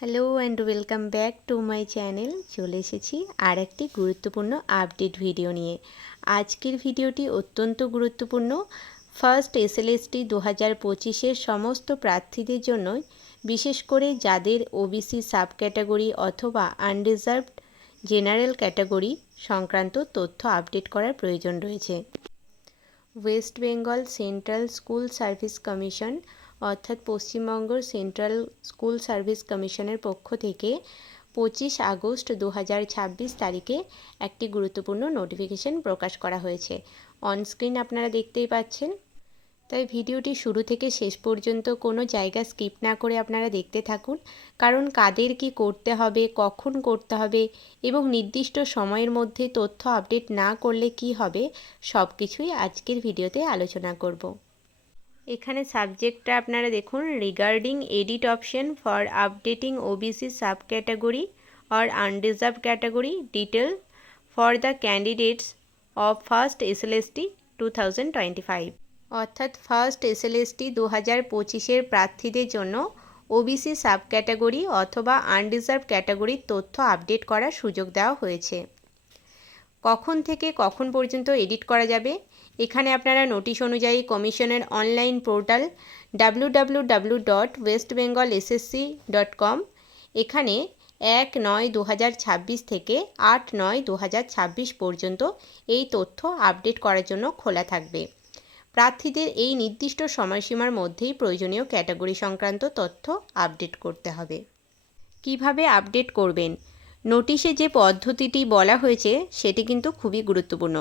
Hello and welcome back to my channel. চলে এসেছি আর একটি গুরুত্বপূর্ণ আপডেট ভিডিও নিয়ে। আজকের ভিডিওটি অত্যন্ত গুরুত্বপূর্ণ। ফার্স্ট এসএলএসটি 2025-এর সমস্ত প্রার্থীদের জন্য, বিশেষ করে যাদের ওবিসি সাব ক্যাটাগরি অথবা আনরিজার্ভড জেনারেল ক্যাটাগরি সংক্রান্ত তথ্য আপডেট করার প্রয়োজন রয়েছে। West Bengal central school service commission অর্থাৎ পশ্চিমবঙ্গ সেন্ট্রাল স্কুল সার্ভিস কমিশনের পক্ষ থেকে 25 আগস্ট 2026 তারিখে একটি গুরুত্বপূর্ণ নোটিফিকেশন প্রকাশ করা হয়েছে। অনস্ক্রিন আপনারা দেখতেই পাচ্ছেন। তাই ভিডিওটি শুরু থেকে শেষ পর্যন্ত কোনো জায়গা স্কিপ না করে আপনারা দেখতে থাকুন, কারণ কাদের কি করতে হবে, কখন করতে হবে এবং নির্দিষ্ট সময়ের মধ্যে তথ্য আপডেট না করলে কি হবে, সব কিছুই আজকের ভিডিওতে আলোচনা করব। এখানে সাবজেক্টটা আপনারা দেখুন, regarding edit option for updating OBC sub category or unreserved category detail for the candidates of first SLST 2025। অর্থাৎ ফার্স্ট এসএলএসটি 2025-এর প্রার্থীদের জন্য ওবিসি সাব ক্যাটাগরি অথবা আনরিজার্ভড ক্যাটাগরির তথ্য আপডেট করার সুযোগ দেওয়া হয়েছে। কখন থেকে কখন পর্যন্ত এডিট করা যাবে, এখানে আপনারা নোটিশ অনুযায়ী কমিশনের অনলাইন পোর্টাল www.westbengalssc.com এখানে 1/9/2026 থেকে 8/9/2026 পর্যন্ত এই তথ্য আপডেট করার জন্য খোলা থাকবে। প্রার্থীদের এই নির্দিষ্ট সময়সীমার মধ্যেই প্রয়োজনীয় ক্যাটাগরি সংক্রান্ত তথ্য আপডেট করতে হবে। কিভাবে আপডেট করবেন? নোটিশে যে পদ্ধতিটি বলা হয়েছে সেটি কিন্তু খুবই গুরুত্বপূর্ণ।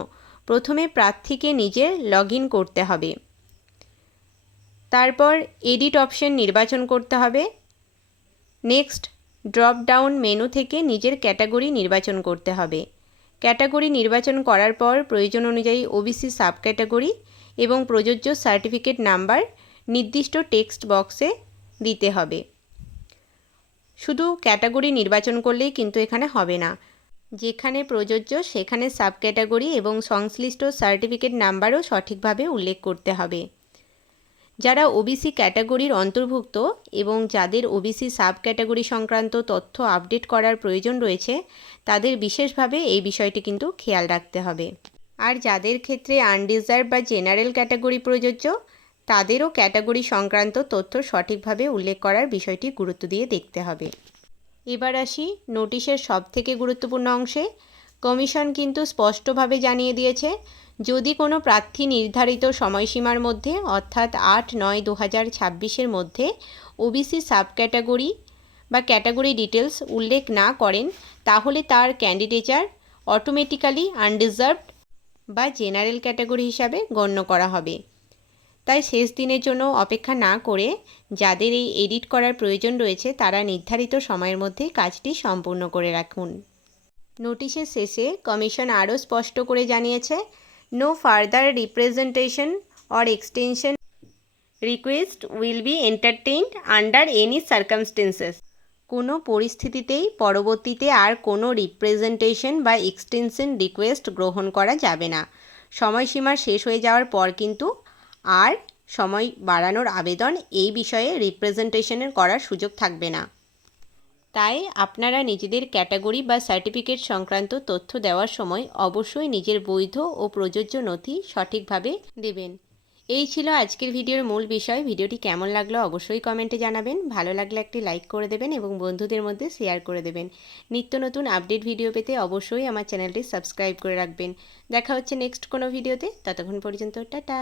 প্রথমে প্রার্থীকে নিজের লগ ইন করতে হবে, তারপর এডিট অপশন নির্বাচন করতে হবে। নেক্সট ড্রপ ডাউন মেনু থেকে নিজের ক্যাটাগরি নির্বাচন করতে হবে। ক্যাটাগরি নির্বাচন করার পর প্রয়োজন অনুযায়ী ওবিসি সাব ক্যাটাগরি এবং প্রযোজ্য সার্টিফিকেট নাম্বার নির্দিষ্ট টেক্সট বক্সে দিতে হবে। শুধু ক্যাটাগরি নির্বাচন করলেই কিন্তু এখানে হবে না, যেখানে প্রযোজ্য সেখানে সাব ক্যাটাগরি এবং সংশ্লিষ্ট সার্টিফিকেট নাম্বারও সঠিকভাবে উল্লেখ করতে হবে। যারা ওবিসি ক্যাটাগরির অন্তর্ভুক্ত এবং যাদের ওবিসি সাব ক্যাটাগরি সংক্রান্ত তথ্য আপডেট করার প্রয়োজন রয়েছে, তাদের বিশেষভাবে এই বিষয়টি কিন্তু খেয়াল রাখতে হবে। আর যাদের ক্ষেত্রে আনরিজার্ভ বা জেনারেল ক্যাটাগরি প্রযোজ্য, তাদেরও ক্যাটাগরি সংক্রান্ত তথ্য সঠিকভাবে উল্লেখ করার বিষয়টি গুরুত্ব দিয়ে দেখতে হবে। এবার আসি নোটিশের সবথেকে গুরুত্বপূর্ণ অংশে। কমিশন কিন্তু স্পষ্টভাবে জানিয়ে দিয়েছে, যদি কোনো প্রার্থী নির্ধারিত সময়সীমার মধ্যে অর্থাৎ 8/9/2026-এর মধ্যে ওবিসি সাব ক্যাটাগরি বা ক্যাটাগরি ডিটেলস উল্লেখ না করেন, তাহলে তার ক্যান্ডিডেচার অটোমেটিক্যালি আনরিজার্ভড বা জেনারেল ক্যাটাগরি হিসাবে গণ্য করা হবে। তাই শেষ দিনের জন্য অপেক্ষা না করে যাদের এই এডিট করার প্রয়োজন রয়েছে, তারা নির্ধারিত সময়ের মধ্যে কাজটি সম্পূর্ণ করে রাখুন। নোটিশের শেষে কমিশন আরও স্পষ্ট করে জানিয়েছে, no further representation or extension request will be entertained under any circumstances. কোনো পরিস্থিতিতেই পরবর্তীতে আর কোনো রিপ্রেজেন্টেশন বা এক্সটেনশন রিকোয়েস্ট গ্রহণ করা যাবে না। সময়সীমা শেষ হয়ে যাওয়ার পর কিন্তু আর সময় বাড়ানোর আবেদন এই বিষয়ে রিপ্রেজেন্টেশনের করার সুযোগ থাকবে না। তাই আপনারা নিজেদের ক্যাটাগরি বা সার্টিফিকেট সংক্রান্ত তথ্য দেওয়ার সময় অবশ্যই নিজের বৈধ ও প্রযোজ্য নথি সঠিকভাবে দেবেন। এই ছিল আজকের ভিডিওর মূল বিষয়। ভিডিওটি কেমন লাগলো অবশ্যই কমেন্টে জানাবেন। ভালো লাগলে একটি লাইক করে দেবেন এবং বন্ধুদের মধ্যে শেয়ার করে দেবেন। নিত্য নতুন আপডেট ভিডিও পেতে অবশ্যই আমার চ্যানেলটি সাবস্ক্রাইব করে রাখবেন। দেখা হচ্ছে নেক্সট কোনো ভিডিওতে। ততক্ষণ পর্যন্ত টাটা।